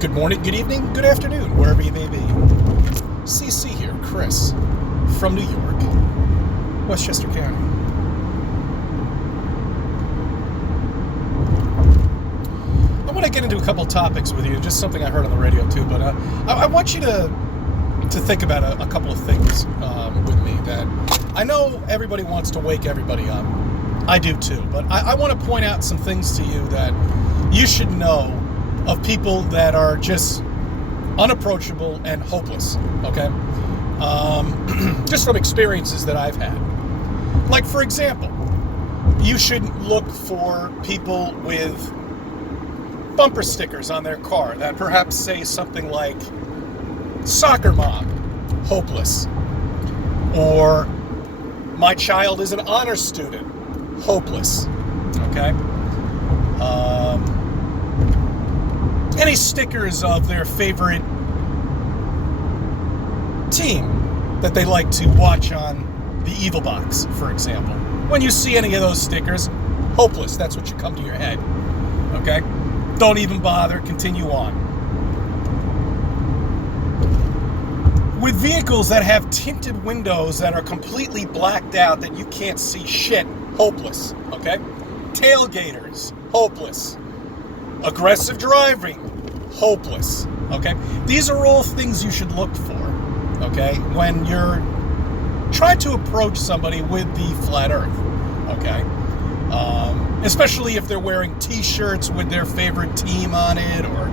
Good morning, good evening, good afternoon, wherever you may be. CC here, Chris, from New York, Westchester County. I want to get into a couple topics with you, just something I heard on the radio too, but I want you to think about a couple of things with me that I know everybody wants to wake everybody up. I do too, but I want to point out some things to you that you should know of people that are just unapproachable and hopeless, okay? Just from experiences that I've had. Like, for example, you should look for people with bumper stickers on their car that perhaps say something like, soccer mom, hopeless. Or, my child is an honor student, hopeless, okay? Any stickers of their favorite team that they like to watch on the Evil Box, for example. When you see any of those stickers, hopeless, that's what should come to your head, okay? Don't even bother, continue on. With vehicles that have tinted windows that are completely blacked out that you can't see shit, hopeless, okay? Tailgaters, hopeless. Aggressive driving, hopeless, okay? These are all things you should look for, okay, when you're trying to approach somebody with the flat earth, okay? Especially if they're wearing t-shirts with their favorite team on it, or,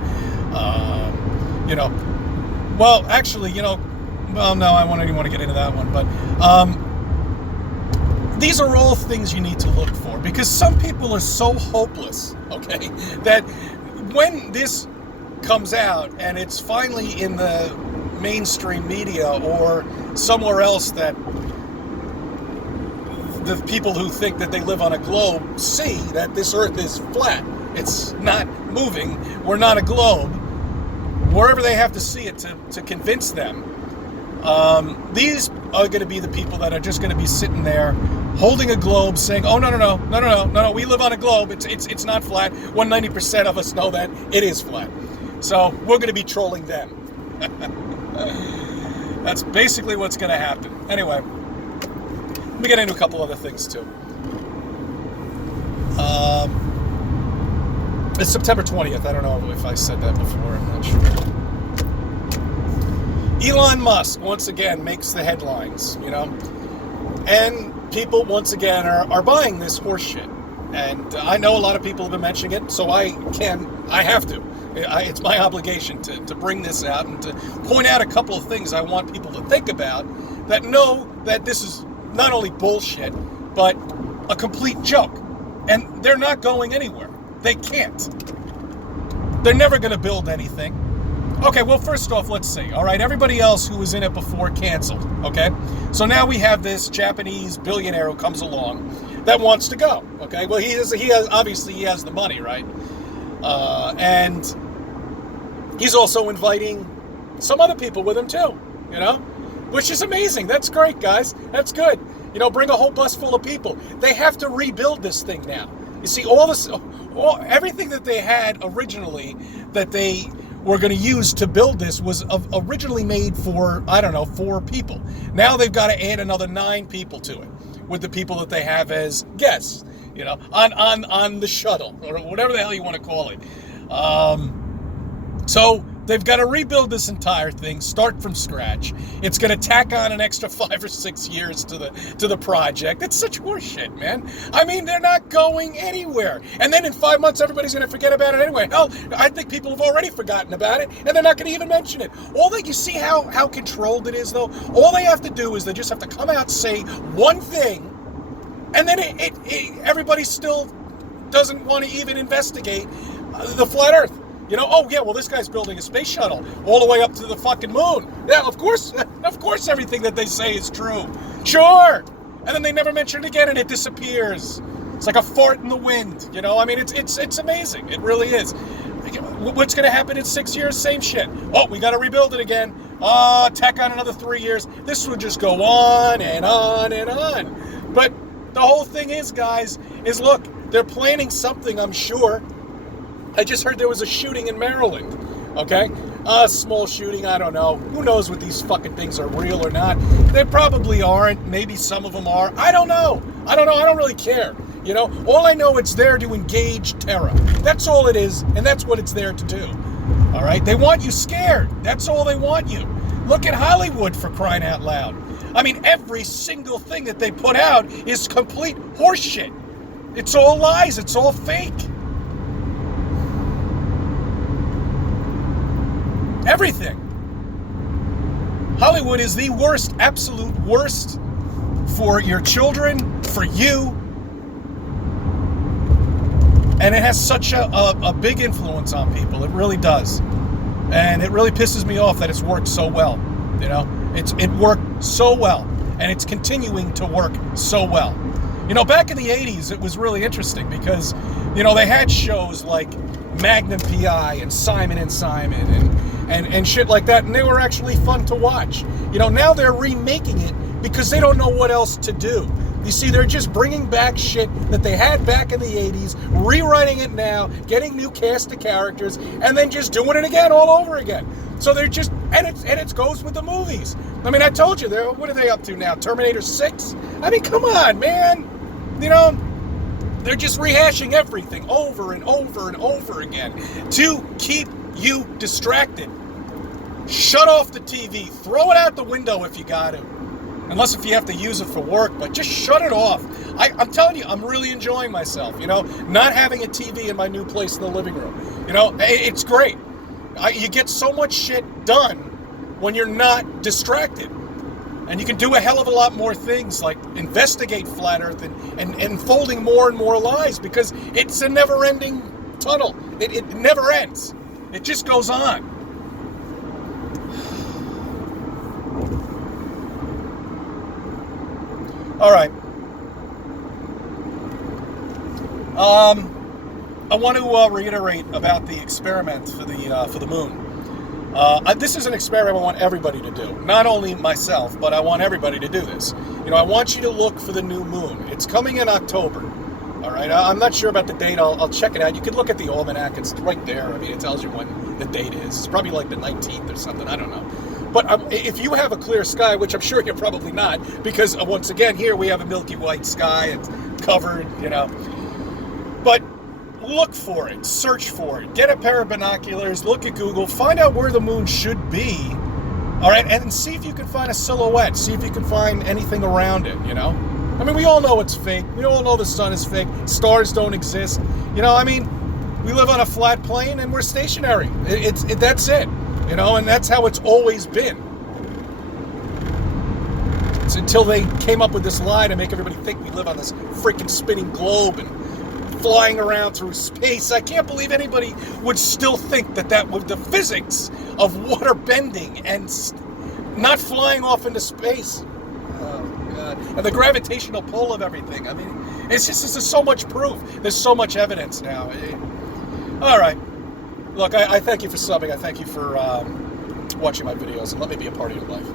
well, actually, no, I don't want to get into that one, but these are all things you need to look for, because some people are so hopeless, okay, that when this comes out and it's finally in the mainstream media or somewhere else that the people who think that they live on a globe see that this earth is flat, it's not moving, we're not a globe, wherever they have to see it to convince them, these are going to be the people that are just going to be sitting there holding a globe saying, oh, no, we live on a globe, it's not flat. 190% of us know that it is flat. So we're going to be trolling them. That's basically what's going to happen. Anyway, let me get into a couple other things too. It's September 20th. I don't know if I said that before. I'm not sure. Elon Musk, once again, makes the headlines, and people, once again, are buying this horse shit. And I know a lot of people have been mentioning it, so I have to. It's my obligation to bring this out and to point out a couple of things I want people to think about that know that this is not only bullshit, but a complete joke. And they're not going anywhere. They can't. They're never going to build anything. Okay, well, first off, let's see. All right, everybody else who was in it before canceled, okay? So now we have this Japanese billionaire who comes along that wants to go, okay? Well, he has the money, right? And he's also inviting some other people with him too, which is amazing. That's great, guys. That's good. Bring a whole bus full of people. They have to rebuild this thing now. You see, everything that they had originally that they were going to use to build this was originally made for, 4 people. Now they've got to add another 9 people to it with the people that they have as guests, on the shuttle or whatever the hell you want to call it. So they've got to rebuild this entire thing, start from scratch. It's going to tack on an extra 5 or 6 years to the project. It's such horseshit, man. I mean, they're not going anywhere. And then in 5 months, everybody's going to forget about it anyway. Hell, I think people have already forgotten about it, and they're not going to even mention it. You see how controlled it is, though? All they have to do is they just have to come out, say one thing, and then everybody still doesn't want to even investigate the flat earth. This guy's building a space shuttle all the way up to the fucking moon. Yeah, of course everything that they say is true. Sure. And then they never mention it again and it disappears. It's like a fart in the wind, it's amazing. It really is. What's going to happen in 6 years? Same shit. Oh, we got to rebuild it again. Tack on another 3 years. This will just go on and on and on. But the whole thing is, guys, look, they're planning something, I'm sure. I just heard there was a shooting in Maryland, Okay? A small shooting, I don't know. Who knows what these fucking things are real or not? They probably aren't. Maybe some of them are. I don't know. I don't really care. You know, all I know, it's there to engage terror. That's all it is, and that's what it's there to do. All right? They want you scared. That's all they want you. Look at Hollywood, for crying out loud. I mean, every single thing that they put out is complete horseshit. It's all lies. It's all fake. Everything. Hollywood is the worst, absolute worst for your children, for you. And it has such a big influence on people. It really does. And it really pisses me off that it's worked so well. You know, it worked so well. And it's continuing to work so well. You know, back in the 80s, it was really interesting because, you know, they had shows like Magnum PI and Simon and Simon and shit like that. And they were actually fun to watch. You know, now they're remaking it because they don't know what else to do. You see, they're just bringing back shit that they had back in the 80s, rewriting it now, getting new cast of characters, and then just doing it again all over again. So they're just, and it goes with the movies. I mean, I told you, what are they up to now? Terminator 6? I mean, come on, man. You know, they're just rehashing everything over and over and over again to keep you distracted. Shut off the TV. Throw it out the window if you got to. Unless if you have to use it for work, but just shut it off. I'm telling you, I'm really enjoying myself, you know, not having a TV in my new place in the living room. You know, it's great. You get so much shit done when you're not distracted. And you can do a hell of a lot more things like investigate Flat Earth and unfolding more and more lies because it's a never-ending tunnel. It never ends. It just goes on. All right. I want to reiterate about the experiment for the moon. This is an experiment I want everybody to do. Not only myself, but I want everybody to do this. You know, I want you to look for the new moon. It's coming in October. All right. I'm not sure about the date. I'll check it out. You can look at the almanac. It's right there. I mean, it tells you when the date is. It's probably like the 19th or something. I don't know. But if you have a clear sky, which I'm sure you're probably not, because once again, here we have a milky white sky. It's covered, you know. But look for it. Search for it. Get a pair of binoculars. Look at Google. Find out where the moon should be. All right. And see if you can find a silhouette. See if you can find anything around it, you know. I mean, we all know it's fake. We all know the sun is fake. Stars don't exist. You know, I mean, we live on a flat plane and we're stationary. That's it. You know, and that's how it's always been. It's until they came up with this lie to make everybody think we live on this freaking spinning globe and flying around through space. I can't believe anybody would still think that with the physics of water bending and not flying off into space. Oh, God. And the gravitational pull of everything. I mean, it's just so much proof. There's so much evidence now. All right. Look, I thank you for subbing. I thank you for watching my videos, and let me be a part of your life.